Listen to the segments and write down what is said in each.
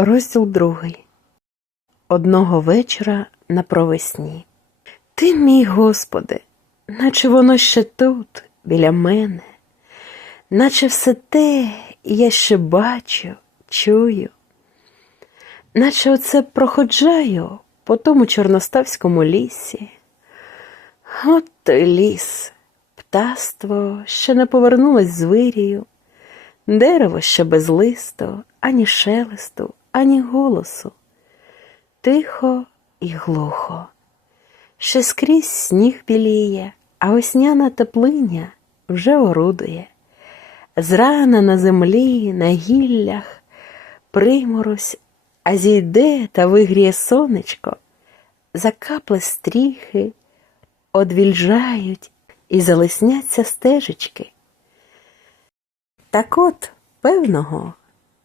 Розділ другий. Одного вечора на провесні. Ти, мій Господи, наче воно ще тут, біля мене, наче все те я ще бачу, чую, наче оце проходжаю по тому чорноставському лісі. От той ліс, птаство ще не повернулось з вирію, дерево ще без листу, ані шелесту, ані голосу. Тихо і глухо. Ще скрізь сніг біліє, а осняна теплиня вже орудує. Зрана на землі, на гіллях приморозь, а зійде та вигріє сонечко, закапли стріхи, одвільжають і залисняться стежечки. Так от, певного,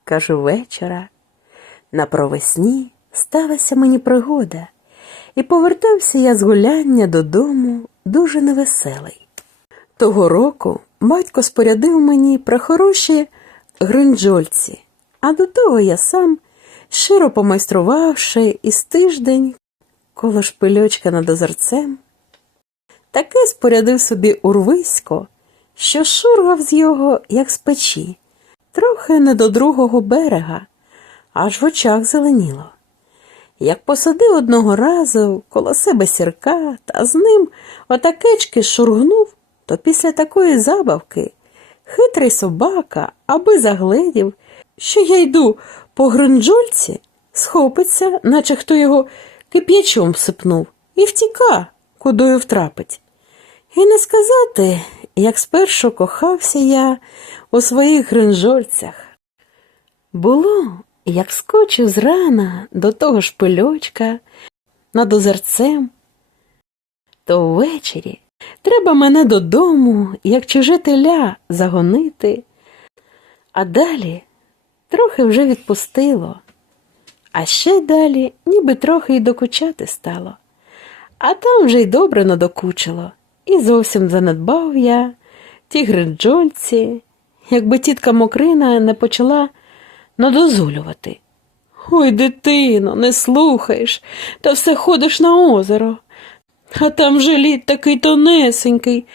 кажу вечора, на провесні сталася мені пригода, і повертався я з гуляння додому дуже невеселий. Того року батько спорядив мені про хороші гринджольці, а до того я сам, щиро помайструвавши із тиждень коло шпильочка над озерцем, таке спорядив собі урвисько, що шургав з його, як з печі, трохи не до другого берега, аж в очах зеленіло. Як посадив одного разу коло себе сірка та з ним отакечки шургнув, то після такої забавки хитрий собака, аби загледів, що я йду по гринджольці, схопиться, наче хто його кип'ячом всипнув, і втіка, кудою втрапить. І не сказати, як спершу кохався я у своїх гринжольцях. Було, як скочив зрана до того шпильочка над озерцем, то ввечері треба мене додому, як чуже теля, загонити, а далі трохи вже відпустило, а ще далі ніби трохи й докучати стало, а там вже й добре надокучило, і зовсім занедбав я ті гринджольці, якби тітка Мокрина не почала надозулювати. Ой, дитино, не слухаєш, та все ходиш на озеро, а там же лід такий тонесенький,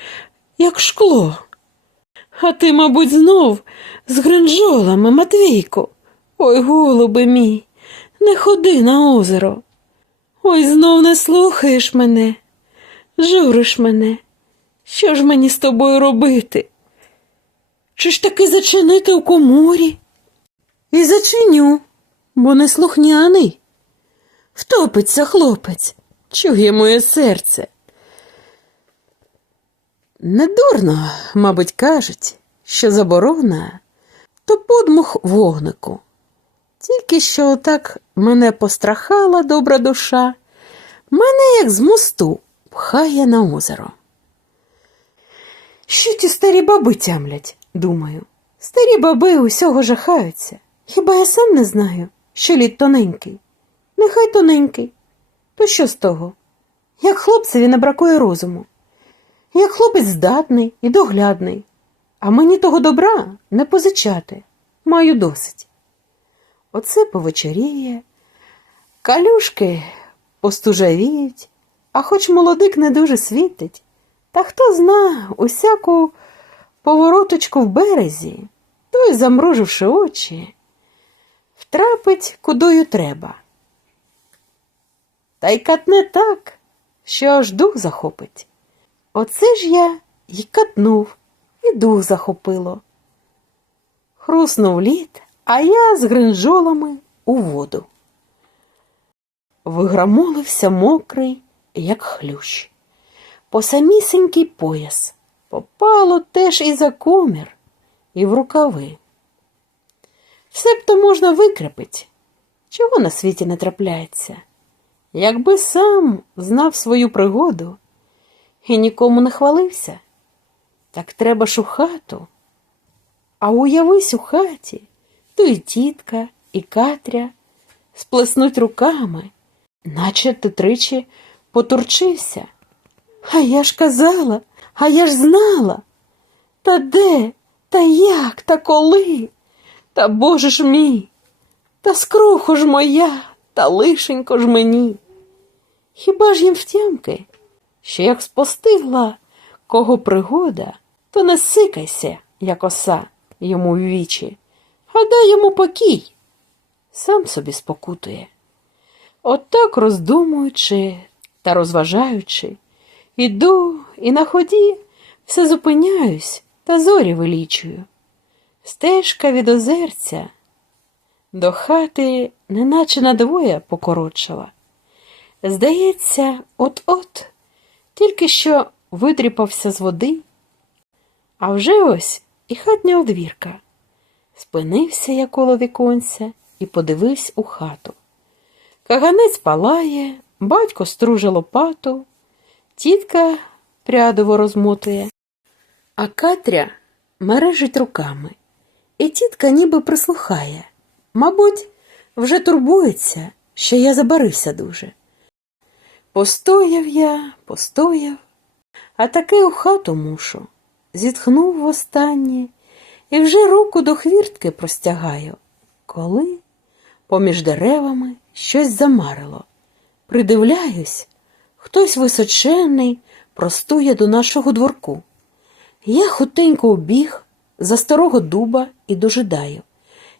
як шкло. А ти, мабуть, знов з гринджолами, Матвійко. Ой, голуби мій, не ходи на озеро. Ой, знов не слухаєш мене, журиш мене. Що ж мені з тобою робити? Чи ж таки зачинити у коморі? І зачиню, бо не слухняний. Втопиться хлопець, чує моє серце. Недурно, мабуть, кажуть, що заборона то подмух вогнику. Тільки що так мене пострахала добра душа, мене, як з мосту, пхає на озеро. Що ті старі баби тямлять, думаю. Старі баби усього жахаються. Хіба я сам не знаю, що лід тоненький? Нехай тоненький. То що з того? Як хлопцеві не бракує розуму, як хлопець здатний і доглядний, а мені того добра не позичати, маю досить. Оце повечеріє, калюшки постужавіють, а хоч молодик не дуже світить, та хто зна усяку повороточку в березі, той, замруживши очі, втрапить кудою треба. Та й катне так, що аж дух захопить. Оце ж я й катнув, і дух захопило. Хруснув лід, а я з гринжолами у воду. Виграмолився мокрий, як хлющ. По самісінький пояс попало теж і за комір, і в рукави. Все б то можна викрепить, чого на світі не трапляється. Якби сам знав свою пригоду і нікому не хвалився, так треба ж у хату. А уявись у хаті, то і тітка, і Катря сплеснуть руками, наче ти тричі потурчився. А я ж казала, а я ж знала. Та де, та як, та коли? Та боже ж мій, Та скруху ж моя, та лишенько ж мені. Хіба ж їм втямки, що як спостигла кого пригода, то не сикайся, як оса йому в вічі, а дай йому покій, сам собі спокутує. Отак, роздумуючи та розважаючи, іду і на ході все зупиняюсь та зорі вилічую. Стежка від озерця до хати неначе надвоє покоротшала. Здається, от-от, тільки що видріпався з води, а вже ось і хатня одвірка. Спинився я коло віконця і подивився у хату. Каганець палає, батько струже лопату, тітка прядово розмотує, а Катря мережить руками, і тітка ніби прислухає. Мабуть, вже турбується, що я забарився дуже. Постояв я, постояв, а таки у хату мушу. Зітхнув востаннє і вже руку до хвіртки простягаю, коли поміж деревами щось замарило. Придивляюсь, хтось височенний простує до нашого дворку. Я хутенько убіг за старого дуба і дожидаю.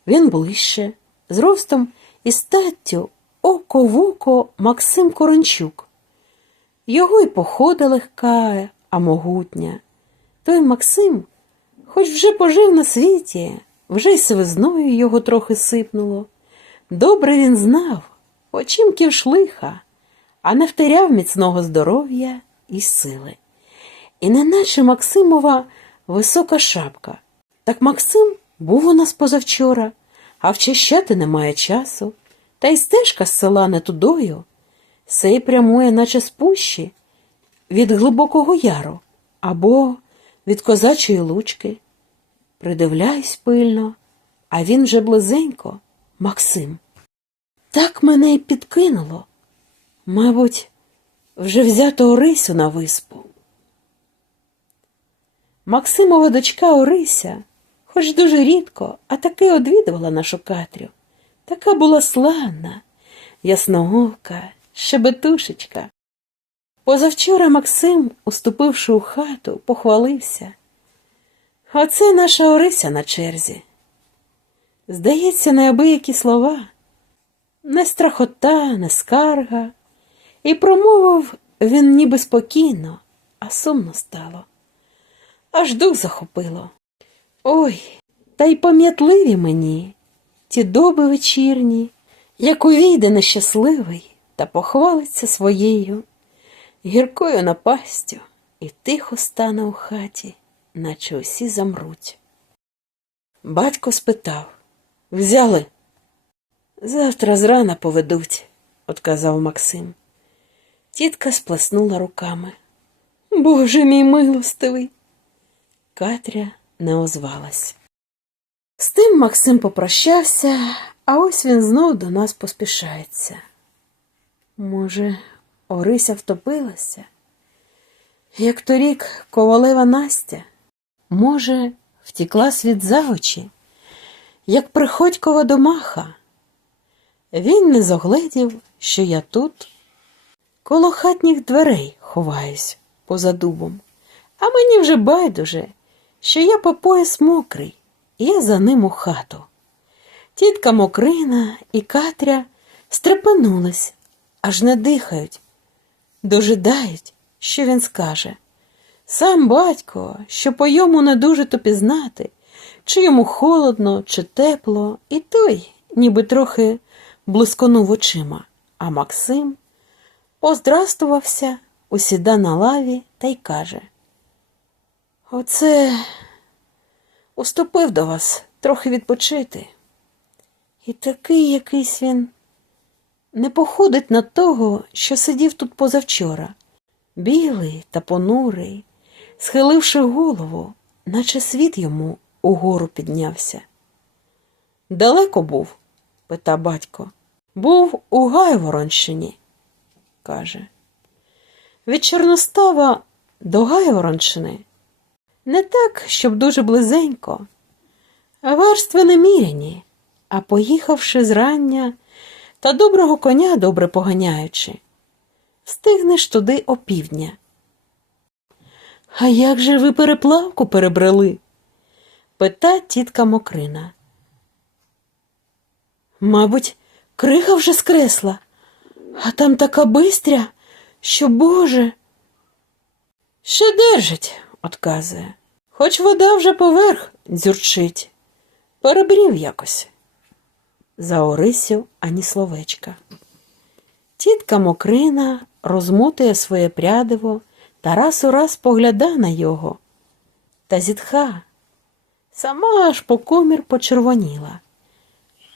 Він ближче, з ростом і статтю око в око Максим Корончук. Його й похода легка, а могутня. Той Максим, хоч вже пожив на світі, вже й сивизною його трохи сипнуло. Добре він знав, почимків шлиха, а не втеряв міцного здоров'я і сили. І неначе Максимова висока шапка. Так Максим був у нас позавчора, а вчищати немає часу, та й стежка з села не тудою. Сей прямує, наче з пущі, від глибокого яру або від козачої лучки. Придивляюсь пильно, а він вже близенько, Максим. Так мене й підкинуло. Мабуть, вже взято Орисю на виспу. Максимова дочка Орися, хоч дуже рідко, а таки одвідувала нашу Катрю. Така була славна, ясноока, щебетушечка. Позавчора Максим, уступивши у хату, похвалився. Оце наша Орися на черзі. Здається, неабиякі слова, не страхота, не скарга, і промовив він ніби спокійно, а сумно стало. Аж дух захопило. Ой, та й пам'ятливі мені ті доби вечірні, як увійде нещасливий та похвалиться своєю гіркою напастю і тихо стане у хаті, наче усі замруть. Батько спитав Взяли? Завтра зрана поведуть, отказав Максим. Тітка сплеснула руками. Боже мій милостивий. Катря не озвалась. З тим Максим попрощався, а ось він знов до нас поспішається. Може, Орися втопилася? Як торік ковалева Настя, може, втікла світ за очі, як приходькова домаха. Він не зогледів, що я тут, коло хатніх дверей ховаюсь поза дубом, а мені вже байдуже, що я по пояс мокрий, і я за ним у хату. Тітка Мокрина і Катря стрепенулись, аж не дихають, дожидають, що він скаже. Сам батько, що по йому не дуже то пізнати, чи йому холодно, чи тепло, і той, ніби трохи блисконув очима, а Максим поздрастувався, усіда на лаві та й каже. Оце уступив до вас трохи відпочити. І такий якийсь він не походить на того, що сидів тут позавчора, білий та понурий, схиливши голову, наче світ йому угору піднявся. Далеко був? пита батько. Був у Гайворонщині, каже. Від Чорностава до Гайворонщини не так, щоб дуже близенько, верстви неміряні, а поїхавши зрання та доброго коня добре поганяючи, встигнеш туди опівдня. А як же ви переплавку перебрали? пита тітка Мокрина. Мабуть, крига вже скресла, а там така бистря, що Боже. Ще держить, отказує, хоч вода вже поверх дзюрчить. Перебрів якось. За Орисю ані словечка. Тітка Мокрина розмотує своє прядиво та раз у раз погляда на його. Та зітха. Сама аж по комір почервоніла.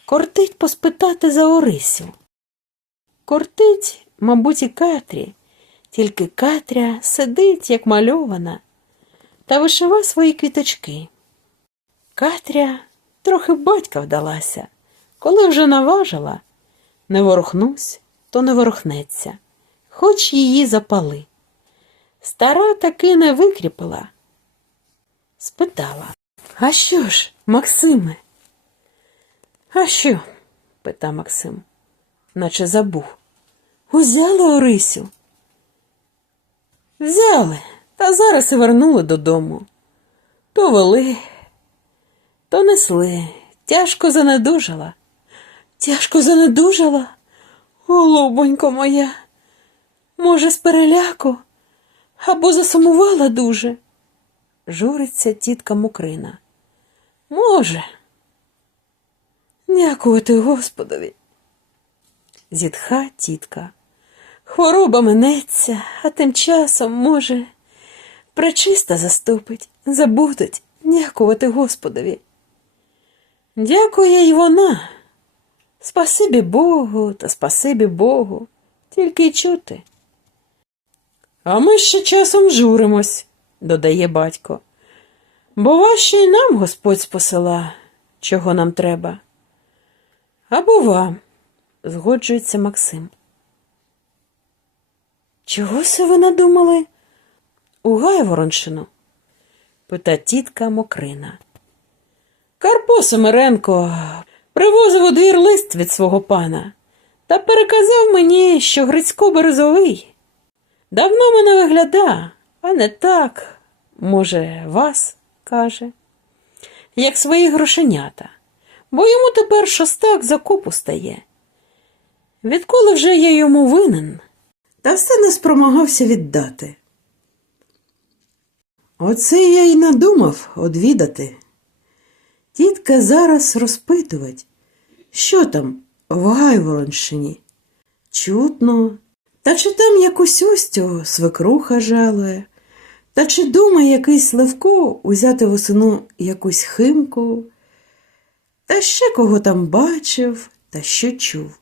Кортить поспитати за Орисю. Кортить, мабуть, і Катрі, тільки Катря сидить, як мальована, та вишива свої квіточки. Катря трохи батька вдалася, коли вже наважила, не ворухнусь, то не ворухнеться, хоч її запали. Стара таки не викріпила. Спитала, а що ж, Максиме? А що? пита Максим, наче забув. Узяли Орисю? Взяли, та зараз і вернули додому. То вели, то несли, тяжко занедужала. Тяжко занедужала, голубонько моя. Може, з переляку або засумувала дуже. Журиться тітка Мокрина. Може. Дякувати Господові. Зітха тітка. Хвороба минеться, а тим часом, може, пречиста заступить, забудуть дякувати Господові. Дякує й вона. Спасибі Богу та спасибі Богу, тільки й чути. А ми ще часом журимось, додає батько. Бо важче й нам Господь спосила, чого нам треба. Або вам, згоджується Максим. Чого се ви надумали? У Гайворонщину? пита тітка Мокрина. Карпо Семеренко привозив у двір лист від свого пана та переказав мені, що Грицько Березовий давно мене вигляда, а не так, може, вас, каже, як свої грошенята, бо йому тепер шостак за купу стає. Відколи вже я йому винен, та все не спромагався віддати. Оце я й надумав одвідати. Тітка зараз розпитувать, що там в Гайворонщині. Чутно, та чи там якусь Остю свекруха жалує, та чи думає якийсь Левко узяти восину якусь химку, та ще кого там бачив та що чув.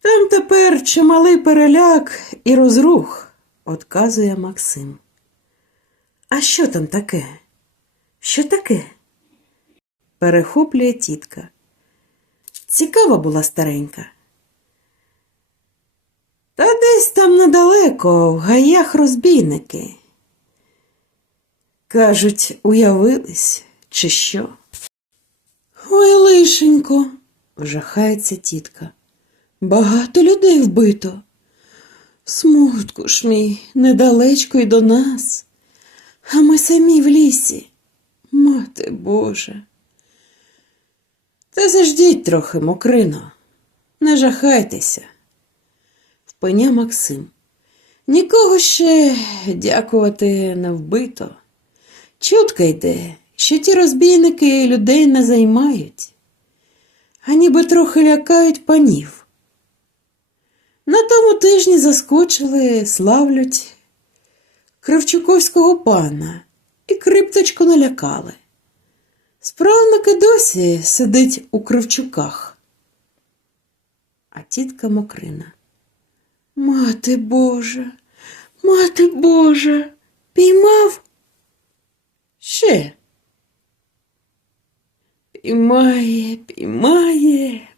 Там тепер чималий переляк і розрух, отказує Максим. А що там таке? Що таке? перехоплює тітка. Цікава була старенька. Та десь там недалеко, в гаях розбійники. Кажуть, уявились, чи що? Ой, лишенько, жахається тітка. Багато людей вбито. Смутку ж мій, недалечко й до нас, а ми самі в лісі. Мати Боже. Та заждіть трохи, мокрино, не жахайтеся. Впиня Максим. Нікого ще дякувати не вбито. Чутка йде, що ті розбійники людей не займають, а ніби трохи лякають панів. На тому тижні заскочили, славлють Кравчуковського пана і крипточку налякали. Справники досі сидить у Кравчуках. А тітка Мокрина. Мати Божа, мати Божа, піймав? Ще. Піймає, піймає,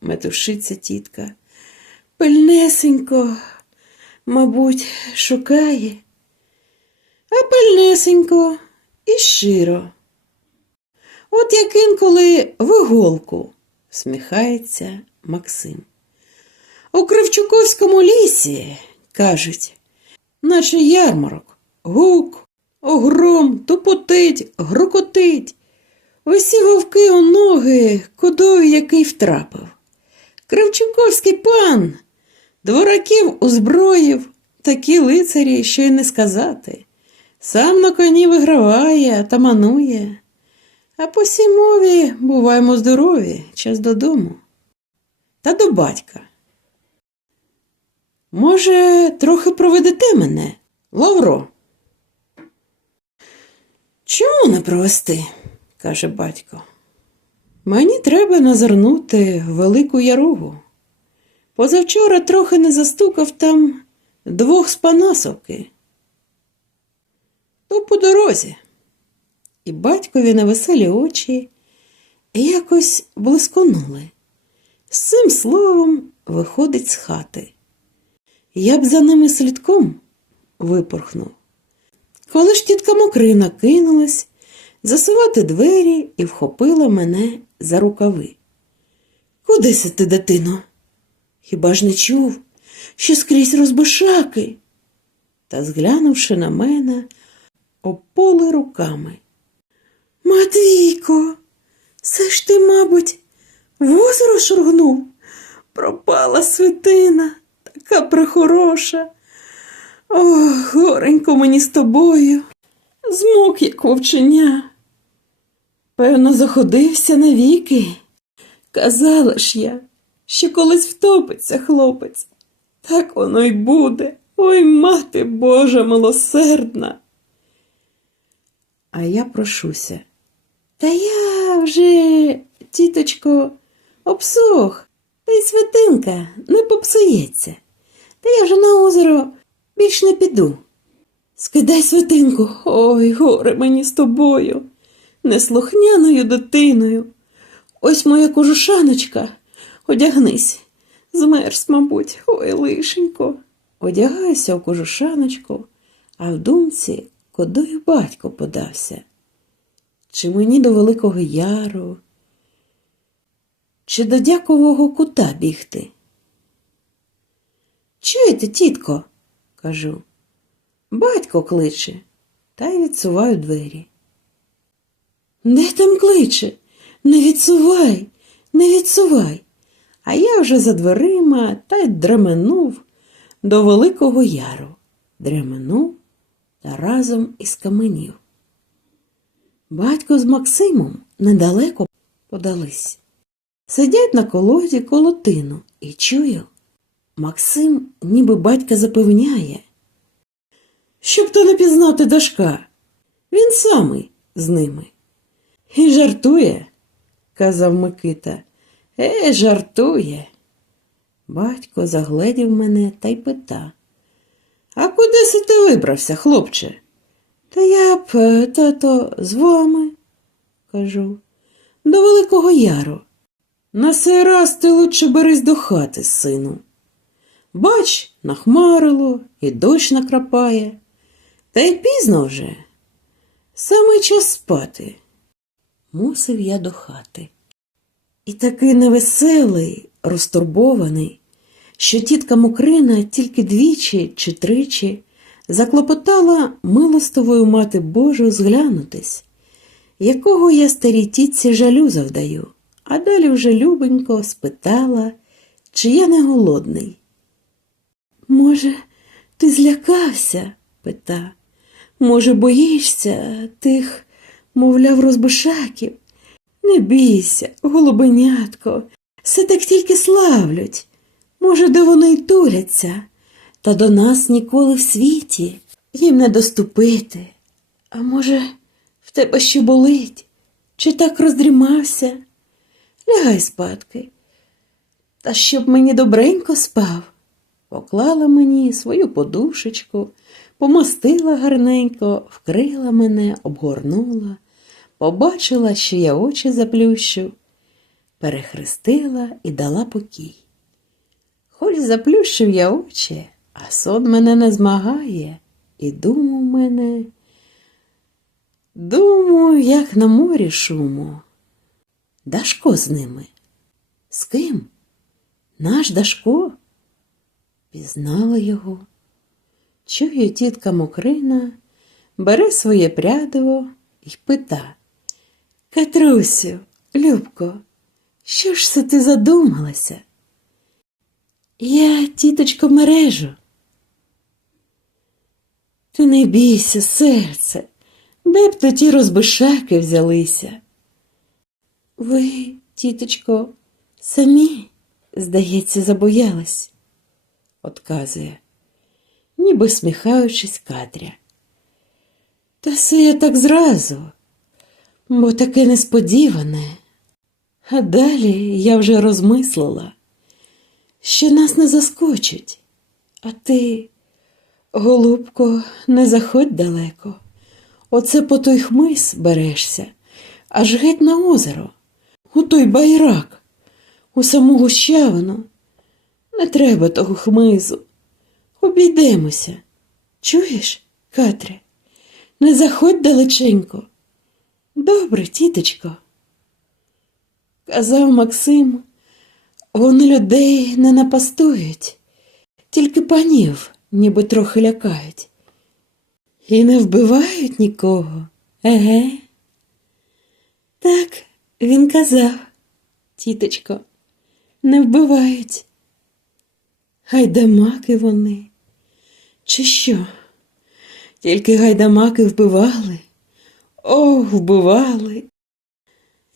метушиться тітка. Пильнесенько, мабуть, шукає, а пильнесенько і щиро. От як інколи в іголку, сміхається Максим. У Кривчуковському лісі, кажуть, наче ярмарок, гук, огром, тупотить, грокотить. Усі вовки у ноги, кудою який втрапив. Кривчуковський пан, двораків озброїв, такі лицарі, що й не сказати. Сам на коні виграває та манує. А по сій мові буваємо здорові, час додому. Та до батька. Може, трохи проведете мене, Лавро? Чому не провести? каже батько. Мені треба назирнути велику яругу. Позавчора трохи не застукав там двох спанасовки. То по дорозі. І батькові на веселі очі якось блисконули. З цим словом виходить з хати. Я б за ними слідком випорхнув. Коли ж тітка Мокрина кинулась засувати двері і вхопила мене за рукави. Куди се ти, дитино? Хіба ж не чув, що скрізь розбишаки? Та, зглянувши на мене, ополи руками. Матвійко, це ж ти, мабуть, в озеро шургнув? Пропала свитина, така прихороша. Ох, горенько мені з тобою. Змок, як вовченя. Певно, заходився навіки. Казала ж я, що колись втопиться хлопець. Так воно й буде. Ой, мати Божа милосердна. А я прошуся. Та я вже, тіточко, обсох, та й святинка не попсується. Та я вже на озеро більш не піду. Скидай святинку, ой, горе мені з тобою, неслухняною дитиною. Ось моя кожушаночка, одягнись. Змерз, мабуть, ой, лишенько. Одягаюся в кожушаночку, а в думці кудою батько подався. Чи мені до Великого Яру, чи до дякового кута бігти? Чуєте, тітко? кажу. Батько кличе, та й відсуваю двері. Де там кличе? Не відсувай, не відсувай. А я вже за дверима та й дременув до Великого Яру. Дременув та разом із каменів. Батько з Максимом недалеко подались. Сидять на колоді коло тину і чую. Максим ніби батька запевняє, щоб то не пізнати Дашка. Він самий з ними. І жартує, казав Микита. Е, жартує. Батько загледів мене та й пита. А куди си ти вибрався, хлопче? Та я б, е, тато, з вами, кажу, до Великого Яру. На сей раз ти лучше берись до хати, сину. Бач, нахмарило і дощ накрапає. Та й пізно вже. Саме час спати. Мусив я до хати. І такий невеселий, розтурбований, що тітка Мокрина тільки двічі чи тричі заклопотала милостовою мати Божу зглянутись, якого я старій тітці жалю завдаю, а далі вже любенько спитала, чи я не голодний. Може, ти злякався? пита. Може, боїшся тих, мовляв, розбишаків? Не бійся, голубенятко, все так тільки славлять. Може, де вони й туляться, та до нас ніколи в світі їм не доступити. А може, в тебе що болить? Чи так роздрімався? Лягай спадки. Та щоб мені добренько спав, поклала мені свою подушечку, помастила гарненько, вкрила мене, обгорнула, побачила, що я очі заплющу, перехрестила і дала покій. Хоч заплющив я очі, а сон мене не змагає, і думу мене. Думаю, як на морі шуму, Дашко з ними. З ким? Наш Дашко? Пізнала його. Чує тітка Мокрина, бере своє прядиво і пита. Катрусю, Любко, що ж це ти задумалася? Я, тіточко, мережу. Ти не бійся, серце, де б то ті розбишаки взялися? Ви, тіточко, самі, здається, забоялась, отказує, ніби сміхаючись Катря. Та все я так зразу, бо таке несподіване. А далі я вже розмислила, що нас не заскочить, а ти, голубко, не заходь далеко. Оце по той хмис берешся, аж геть на озеро, у той байрак, у саму гущавину. Не треба того хмизу. Обійдемося. Чуєш, Катре? Не заходь далеченько. Добре, тіточко. Казав Максим, вони людей не напастують, тільки панів, ніби трохи лякають. І не вбивають нікого, еге? Так, він казав, тіточко, не вбивають. Гайдамаки вони. Чи що? Тільки гайдамаки вбивали. Ох, вбивали.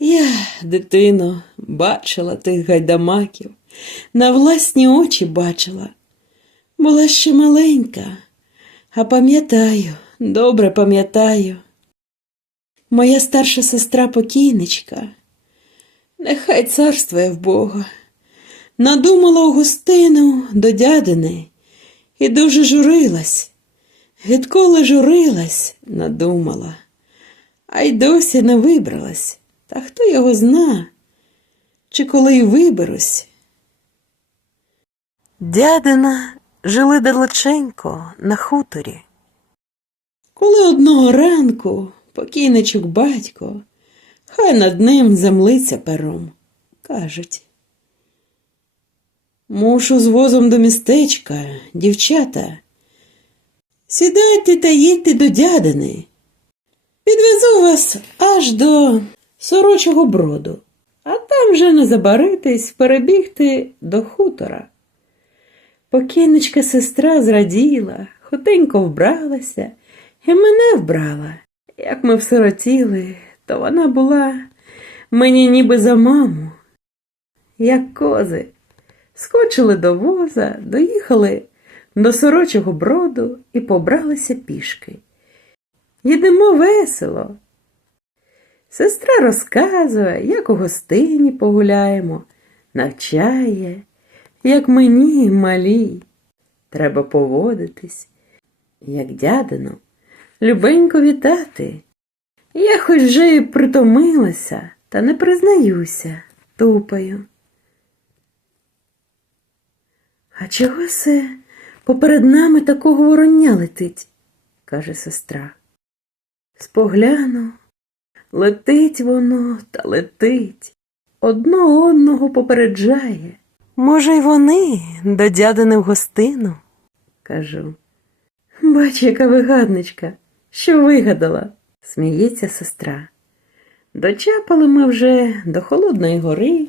Я, дитино, бачила тих гайдамаків, на власні очі бачила. Була ще маленька, а пам'ятаю, добре пам'ятаю. Моя старша сестра покійничка, нехай царствує в Бога, надумала Августину до дядини і дуже журилась. Відколи журилась, надумала, а й досі не вибралась. Та хто його зна, чи коли й виберусь. Дядина жили далеченько на хуторі. Коли одного ранку покійничок батько, хай над ним землиця пером, кажуть. Мушу з возом до містечка, дівчата. Сідайте та їдьте до дядини. Підвезу вас аж до сорочого броду, а там вже не забаритись перебігти до хутора. Покійничка сестра зраділа, хутенько вбралася і мене вбрала. Як ми всиротіли, то вона була мені ніби за маму, як кози. Скочили до воза, доїхали до сорочого броду і побралися пішки. Їдемо весело. Сестра розказує, як у гостині погуляємо, навчає, як мені малій. Треба поводитись, як дядину, любенько вітати. Я хоч вже й притомилася, та не признаюся, тупаю. А чого це поперед нами такого вороння летить? каже сестра. Спогляну, летить воно та летить, одно одного попереджає. Може, й вони до дядини в гостину, кажу. Бач, яка вигадничка, що вигадала, сміється сестра. Дочапали ми вже до Холодної гори,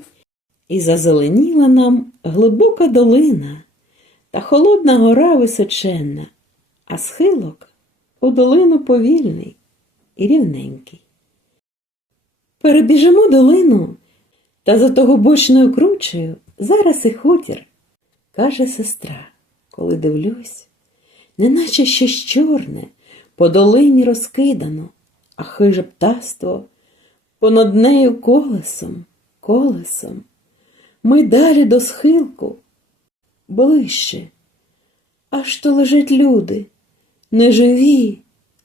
і зазеленіла нам глибока долина та холодна гора височенна, а схилок у долину повільний і рівненький. Перебіжимо долину, та за того бочною кручею зараз і хутір, каже сестра, коли дивлюсь, неначе щось чорне по долині розкидано, а хиже птаство понад нею колесом, колесом. Ми далі до схилку, ближче, аж то лежать люди, неживі,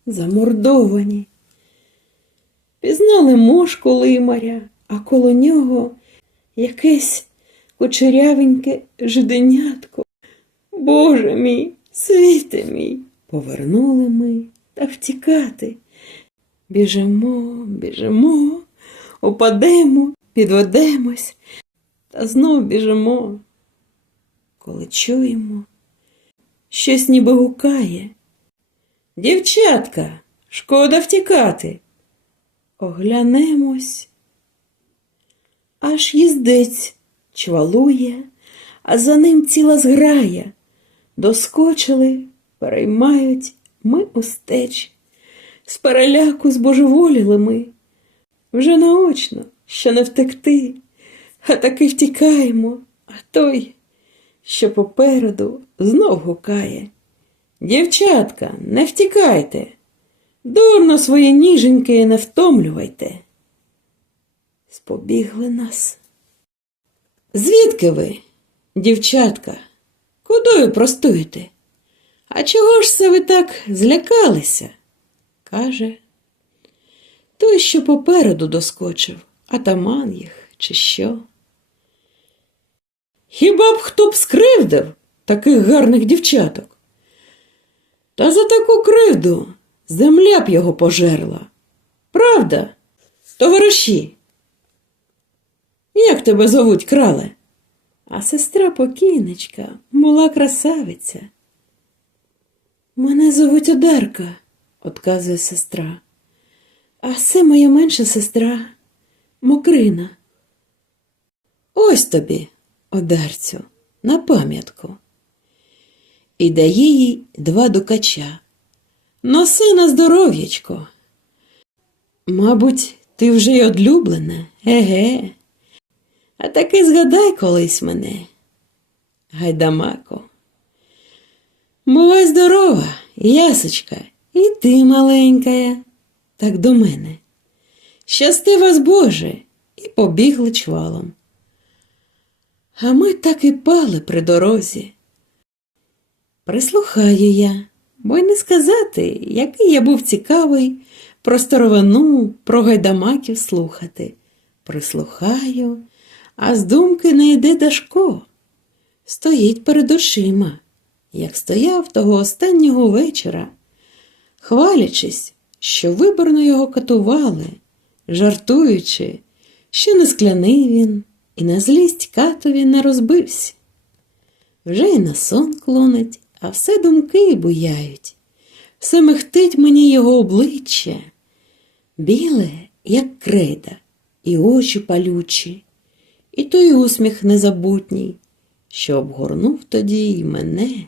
замордовані. Пізнали мошку лимаря, а коло нього якесь кучерявеньке жиденятко. Боже мій, світе мій. Повернули ми та втікати. Біжимо, біжимо, упадемо підведемось та знов біжимо, коли чуємо, щось ніби гукає. Дівчатка, шкода втікати. Оглянемось. Аж їздець чвалує, а за ним ціла зграя. Доскочили, переймають ми устеч. З переляку збожеволіли ми. Вже наочно, що не втекти, а таки втікаємо, а той, що попереду, знов гукає. Дівчатка, не втікайте, дурно свої ніженьки не втомлювайте. Спобігли нас. Звідки ви, дівчатка? Кудою простуєте? А чого ж це ви так злякалися? каже. Той, що попереду доскочив, атаман їх, чи що. Хіба б хто б скривдив таких гарних дівчаток? Та за таку кривду земля б його пожерла. Правда, товариші? Як тебе зовуть, крале? А сестра покійничка була красавиця. Мене зовуть Одарка, отказує сестра. А це моя менша сестра Мокрина. Ось тобі, Одарцю, на пам'ятку. І дає їй два дукача. Носи на здоров'ячко. Мабуть, ти вже й одлюблена, еге. А таки згадай колись мене, гайдамако. Бувай здорова, ясочка, і ти маленька, так до мене. Щасти вас, Боже, і побігли чвалом. А ми так і пали при дорозі. Прислухаю я, бо й не сказати, який я був цікавий про старовину, про гайдамаків слухати. Прислухаю, а з думки не йде Дашко. Стоїть перед очима, як стояв того останнього вечора, хвалячись, що виборно його катували, жартуючи, що не скляний він і на злість катові не розбився. Вже й на сон клонить, а все думки буяють, все михтить мені його обличчя, біле, як крейда, і очі палючі, і той усміх незабутній, що обгорнув тоді й мене,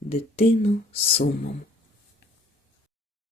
дитину сумом.